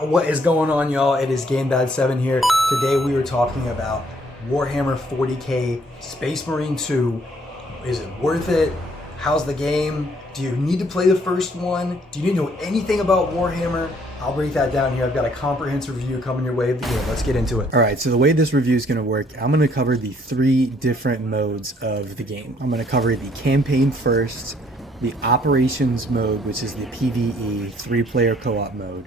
What is going on, y'all? It is GameDad7 here. Today we are talking about Warhammer 40k Space Marine 2. Is it worth it? How's the game? Do you need to play the first one? Do you need to know anything about Warhammer? I'll break that down here. I've got a comprehensive review coming your way of the game. Let's get into it. Alright, so the way this review is going to work, I'm going to cover the three different modes of the game. I'm going to cover the campaign first, the operations mode, which is the PvE 3-player co-op mode,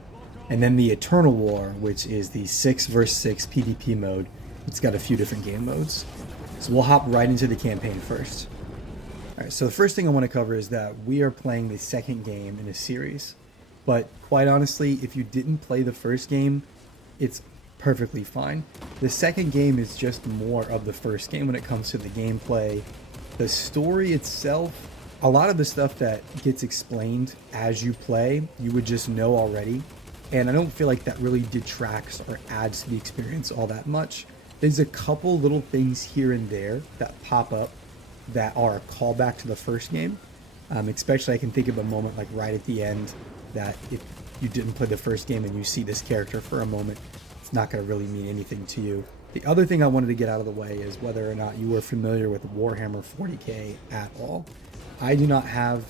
and then the Eternal War, which is the 6 vs 6 PvP mode. It's got a few different game modes. So we'll hop right into the campaign first. Alright, so the first thing I want to cover is that we are playing the second game in a series. But quite honestly, if you didn't play the first game, it's perfectly fine. The second game is just more of the first game when it comes to the gameplay. The story itself, a lot of the stuff that gets explained as you play, you would just know already. And I don't feel like that really detracts or adds to the experience all that much. There's a couple little things here and there that pop up that are a callback to the first game. Especially I can think of a moment like right at the end that if you didn't play the first game and you see this character for a moment, it's not going to really mean anything to you. The other thing I wanted to get out of the way is whether or not you were familiar with Warhammer 40k at all. I do not have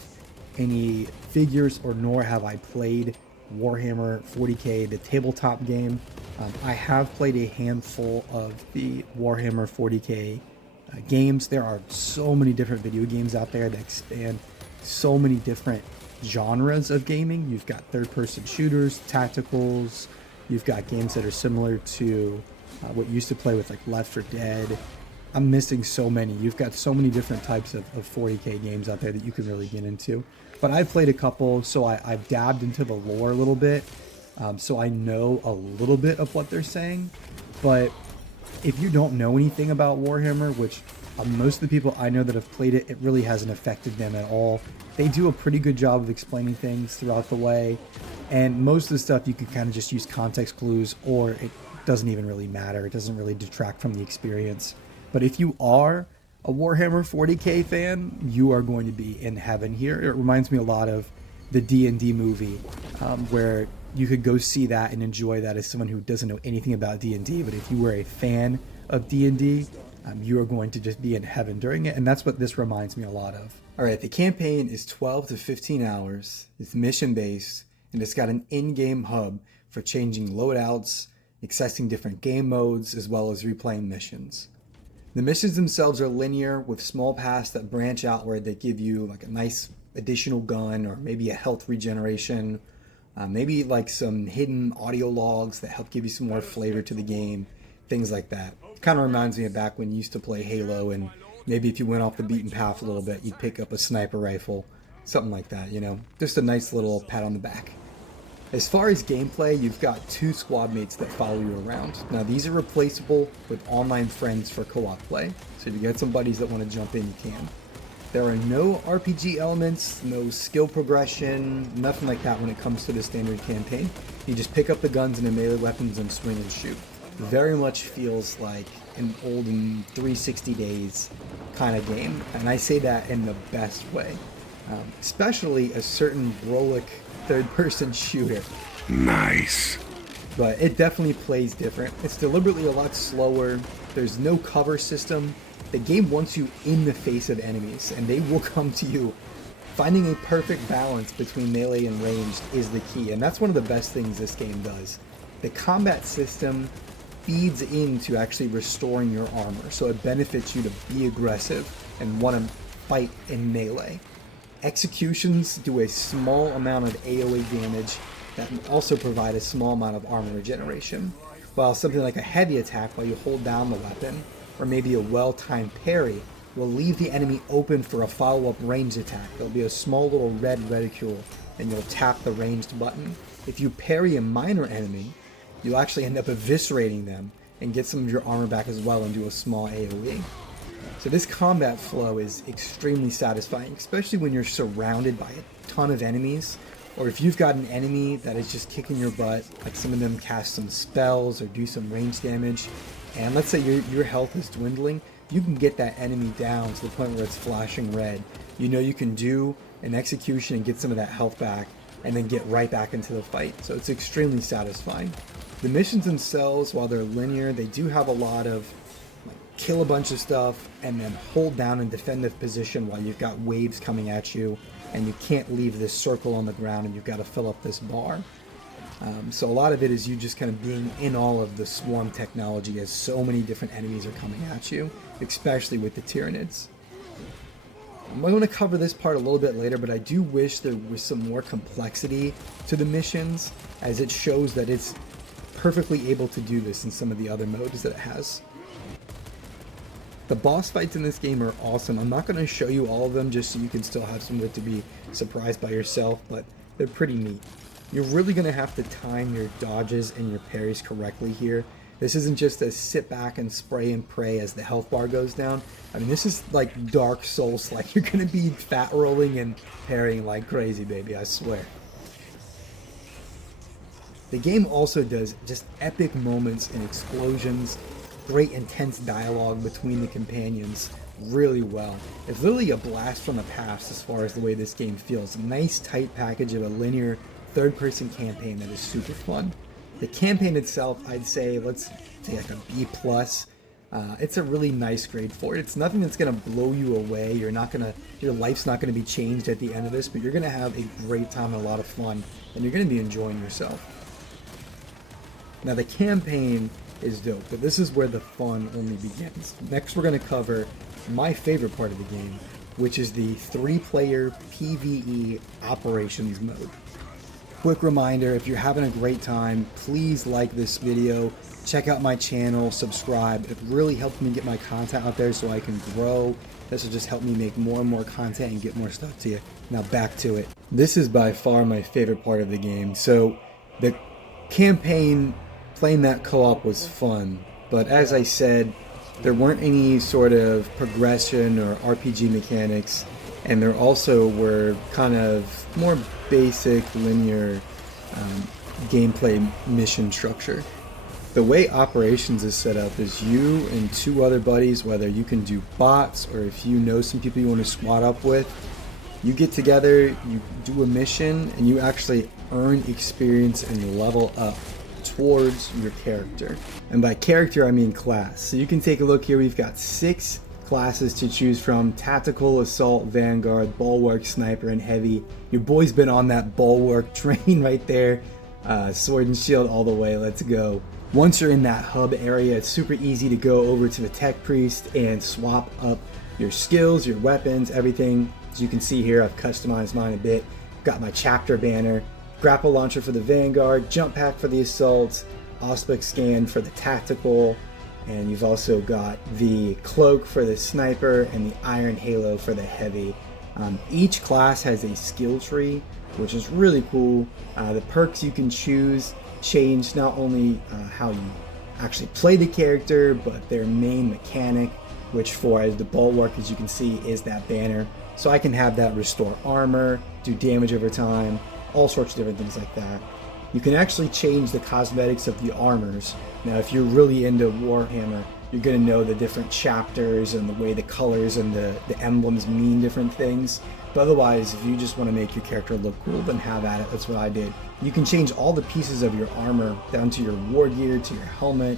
any figures, or nor have I played Warhammer 40k, the tabletop game. I have played a handful of the Warhammer 40k games. There are so many different video games out there that span so many different genres of gaming. You've got third-person shooters, tacticals. You've got games that are similar to what you used to play with, like Left 4 Dead. I'm missing so many. You've got so many different types of 40k games out there that you can really get into. But I've played a couple, so I've dabbed into the lore a little bit, so I know a little bit of what they're saying. But if you don't know anything about Warhammer, which most of the people I know that have played it, it really hasn't affected them at all. They do a pretty good job of explaining things throughout the way, and most of the stuff you can kind of just use context clues, or it doesn't even really matter. It doesn't really detract from the experience. But if you are a Warhammer 40k fan, you are going to be in heaven here. It reminds me a lot of the D&D movie, where you could go see that and enjoy that as someone who doesn't know anything about D&D. But if you were a fan of D&D, you are going to just be in heaven during it, and that's what this reminds me a lot of. Alright, the campaign is 12 to 15 hours, it's mission-based, and it's got an in-game hub for changing loadouts, accessing different game modes, as well as replaying missions. The missions themselves are linear, with small paths that branch outward that give you like a nice additional gun, or maybe a health regeneration, maybe like some hidden audio logs that help give you some more flavor to the game, things like that. It kind of reminds me of back when you used to play Halo, and maybe if you went off the beaten path a little bit, you'd pick up a sniper rifle, something like that, you know, just a nice little pat on the back. As far as gameplay, you've got 2 squad mates that follow you around. Now these are replaceable with online friends for co-op play, so if you get some buddies that want to jump in, you can. There are no RPG elements, no skill progression, nothing like that when it comes to the standard campaign. You just pick up the guns and the melee weapons and swing and shoot. Very much feels like an olden 360 days kind of game, and I say that in the best way. Especially a certain Brolic third-person shooter. Nice. But it definitely plays different. It's deliberately a lot slower. There's no cover system. The game wants you in the face of enemies, and they will come to you. Finding a perfect balance between melee and ranged is the key, and that's one of the best things this game does. The combat system feeds into actually restoring your armor, so it benefits you to be aggressive and want to fight in melee. Executions do a small amount of AoE damage that also provide a small amount of armor regeneration, while something like a heavy attack while you hold down the weapon, or maybe a well-timed parry, will leave the enemy open for a follow-up ranged attack. There'll be a small little red reticule, and you'll tap the ranged button. If you parry a minor enemy, you'll actually end up eviscerating them and get some of your armor back as well and do a small AoE. So this combat flow is extremely satisfying, especially when you're surrounded by a ton of enemies, or if you've got an enemy that is just kicking your butt, like some of them cast some spells or do some range damage, and let's say your health is dwindling, you can get that enemy down to the point where it's flashing red. You know you can do an execution and get some of that health back and then get right back into the fight. So it's extremely satisfying. The missions themselves, while they're linear, they do have a lot of like, kill a bunch of stuff and then hold down and defend the position while you've got waves coming at you, and you can't leave this circle on the ground and you've got to fill up this bar. So a lot of it is you just kind of being in all of the swarm technology as so many different enemies are coming at you, especially with the Tyranids. I'm going to cover this part a little bit later, but I do wish there was some more complexity to the missions, as it shows that it's perfectly able to do this in some of the other modes that it has. The boss fights in this game are awesome. I'm not going to show you all of them just so you can still have some way to be surprised by yourself, but they're pretty neat. You're really going to have to time your dodges and your parries correctly here. This isn't just a sit back and spray and pray as the health bar goes down. I mean, this is like Dark Souls, like you're going to be fat rolling and parrying like crazy, baby, I swear. The game also does just epic moments and explosions, great intense dialogue between the companions really well. It's literally a blast from the past as far as the way this game feels. A nice tight package of a linear third-person campaign that is super fun. The campaign itself, I'd say, let's say like a B+. It's a really nice grade for it. It's nothing that's going to blow you away. Your life's not going to be changed at the end of this, but you're going to have a great time and a lot of fun, and you're going to be enjoying yourself. Now the campaign is dope, but this is where the fun only begins. Next we're going to cover my favorite part of the game, which is the 3-player PvE operations mode. Quick reminder, if you're having a great time, please like this video, check out my channel, subscribe. It really helps me get my content out there so I can grow. This will just help me make more and more content and get more stuff to you. Now back to it. This is by far my favorite part of the game. So the campaign, playing that co-op was fun, but as I said, there weren't any sort of progression or RPG mechanics, and there also were kind of more basic linear gameplay mission structure. The way operations is set up is you and 2 other buddies, whether you can do bots or if you know some people you want to squad up with, you get together, you do a mission, and you actually earn experience and level up towards your character. And by character I mean class. So you can take a look here. We've got 6 classes to choose from: Tactical, Assault, Vanguard, Bulwark, Sniper, and Heavy. Your boy's been on that Bulwark train right there. Sword and Shield all the way, let's go. Once you're in that hub area, it's super easy to go over to the Tech Priest and swap up your skills, your weapons, everything. As you can see here, I've customized mine a bit. Got my chapter banner, grapple launcher for the Vanguard, jump pack for the Assault, Auspex scan for the Tactical, and you've also got the cloak for the Sniper and the Iron Halo for the Heavy. Each class has a skill tree, which is really cool. The perks you can choose change not only how you actually play the character, but their main mechanic, which for the Bulwark, as you can see, is that banner. So I can have that restore armor, do damage over time, all sorts of different things like that. You can actually change the cosmetics of the armors. Now if you're really into Warhammer, you're going to know the different chapters and the way the colors and the emblems mean different things. But otherwise, if you just want to make your character look cool, then have at it. That's what I did. You can change all the pieces of your armor down to your war gear, to your helmet,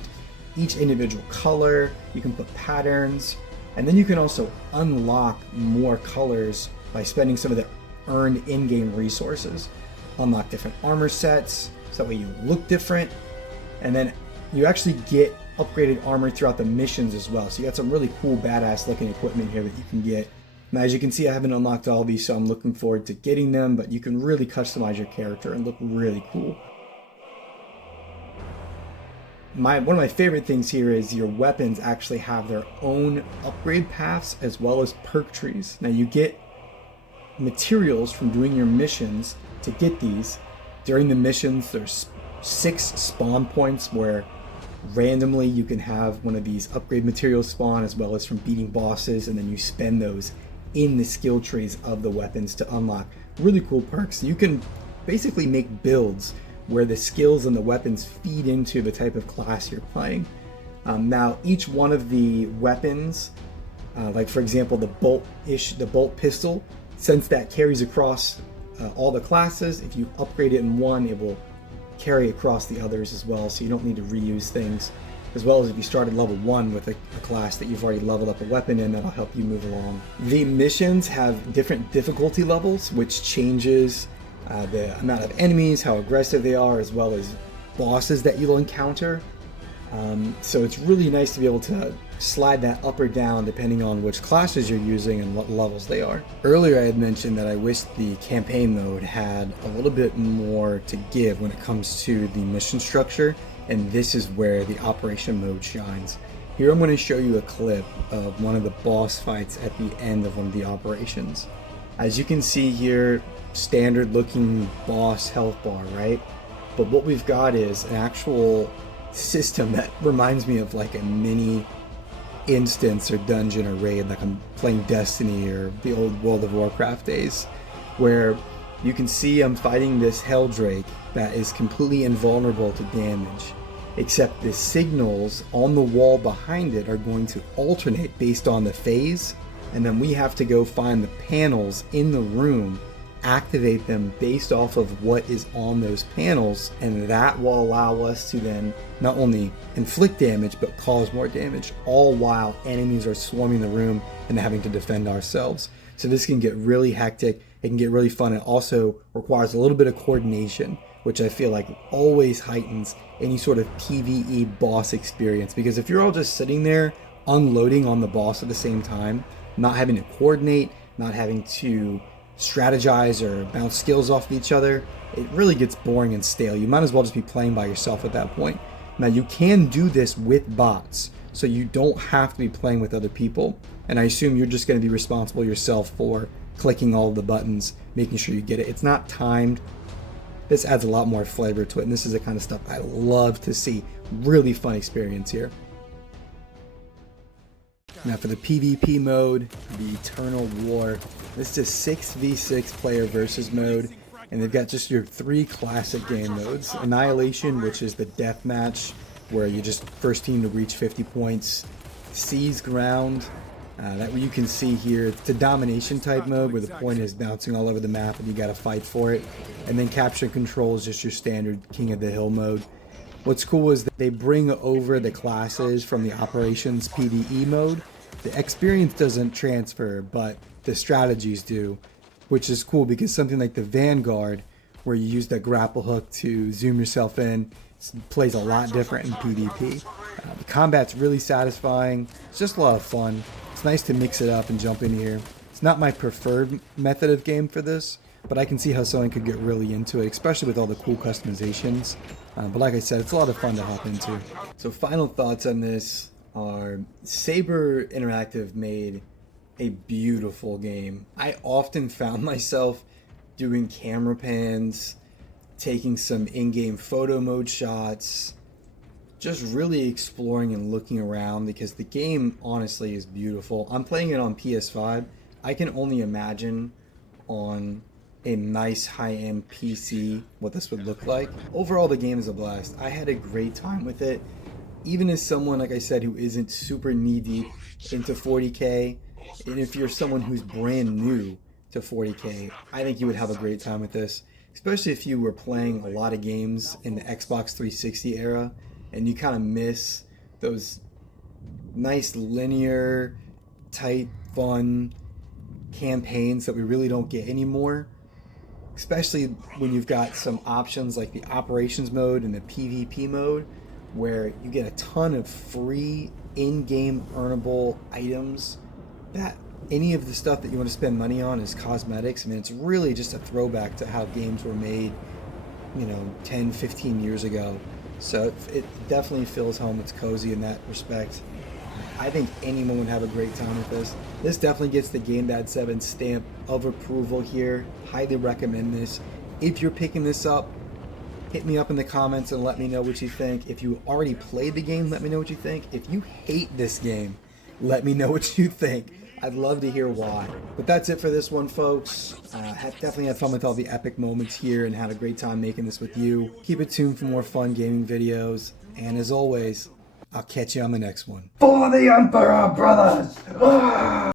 each individual color. You can put patterns, and then you can also unlock more colors by spending some of the earned in-game resources. Unlock different armor sets, so that way you look different, and then you actually get upgraded armor throughout the missions as well. So you got some really cool badass looking equipment here that you can get. Now as you can see, I haven't unlocked all these, so I'm looking forward to getting them, but you can really customize your character and look really cool. One of my favorite things here is your weapons actually have their own upgrade paths as well as perk trees. Now you get materials from doing your missions to get these. During the missions, there's 6 spawn points where randomly you can have one of these upgrade materials spawn, as well as from beating bosses, and then you spend those in the skill trees of the weapons to unlock really cool perks. You can basically make builds where the skills and the weapons feed into the type of class you're playing. Now each one of the weapons, like for example the bolt pistol, since that carries across all the classes. If you upgrade it in one, it will carry across the others as well, so you don't need to reuse things. As well as if you started level 1 with a class that you've already leveled up a weapon in, that'll help you move along. The missions have different difficulty levels, which changes the amount of enemies, how aggressive they are, as well as bosses that you'll encounter. So it's really nice to be able to slide that up or down depending on which classes you're using and what levels they are. Earlier I had mentioned that I wish the campaign mode had a little bit more to give when it comes to the mission structure, and this is where the operation mode shines. Here I'm going to show you a clip of one of the boss fights at the end of one of the operations. As you can see here, standard looking boss health bar, right? But what we've got is an actual system that reminds me of like a mini instance or dungeon or raid, like I'm playing Destiny or the old World of Warcraft days, where you can see I'm fighting this Helldrake that is completely invulnerable to damage, except the signals on the wall behind it are going to alternate based on the phase, and then we have to go find the panels in the room, activate them based off of what is on those panels, and that will allow us to then not only inflict damage but cause more damage, all while enemies are swarming the room and having to defend ourselves. So this can get really hectic, it can get really fun. It also requires a little bit of coordination, which I feel like always heightens any sort of PvE boss experience, because if you're all just sitting there unloading on the boss at the same time, not having to coordinate, not having to strategize or bounce skills off of each other, it really gets boring and stale. You might as well just be playing by yourself at that point. Now you can do this with bots, so you don't have to be playing with other people, and I assume you're just going to be responsible yourself for clicking all of the buttons, making sure you get it. It's not timed. This adds a lot more flavor to it, and this is the kind of stuff I love to see. Really fun experience here. Now for the PvP mode, the Eternal War, this is a 6v6 player versus mode, and they've got just your 3 classic game modes. Annihilation, which is the deathmatch, where you just first team to reach 50 points. Seize Ground, that you can see here, it's a domination type mode where the point is bouncing all over the map and you gotta fight for it. And then Capture and Control is just your standard King of the Hill mode. What's cool is that they bring over the classes from the Operations PvE mode. The experience doesn't transfer, but the strategies do, which is cool because something like the Vanguard, where you use that grapple hook to zoom yourself in, plays a lot different in PvP. The combat's really satisfying. It's just a lot of fun. It's nice to mix it up and jump in here. It's not my preferred method of game for this, but I can see how someone could get really into it, especially with all the cool customizations. But like I said, it's a lot of fun to hop into. So final thoughts on this are Saber Interactive made a beautiful game. I often found myself doing camera pans, taking some in-game photo mode shots, just really exploring and looking around because the game honestly is beautiful. I'm playing it on PS5. I can only imagine on a nice high-end PC what this would look like. Overall, the game is a blast. I had a great time with it. Even as someone, like I said, who isn't super knee-deep into 40K, and if you're someone who's brand new to 40K, I think you would have a great time with this, especially if you were playing a lot of games in the Xbox 360 era, and you kind of miss those nice linear, tight, fun campaigns that we really don't get anymore, especially when you've got some options like the Operations mode and the PvP mode, where you get a ton of free in-game earnable items that any of the stuff that you want to spend money on is cosmetics. I mean, it's really just a throwback to how games were made, 10, 15 years ago. So it definitely feels home. It's cozy in that respect. I think anyone would have a great time with this. This definitely gets the GameDad7 stamp of approval here. Highly recommend this. If you're picking this up, hit me up in the comments and let me know what you think. If you already played the game, let me know what you think. If you hate this game, let me know what you think. I'd love to hear why. But that's it for this one, folks. Definitely had fun with all the epic moments here and had a great time making this with you. Keep it tuned for more fun gaming videos. And as always, I'll catch you on the next one. For the Emperor, brothers!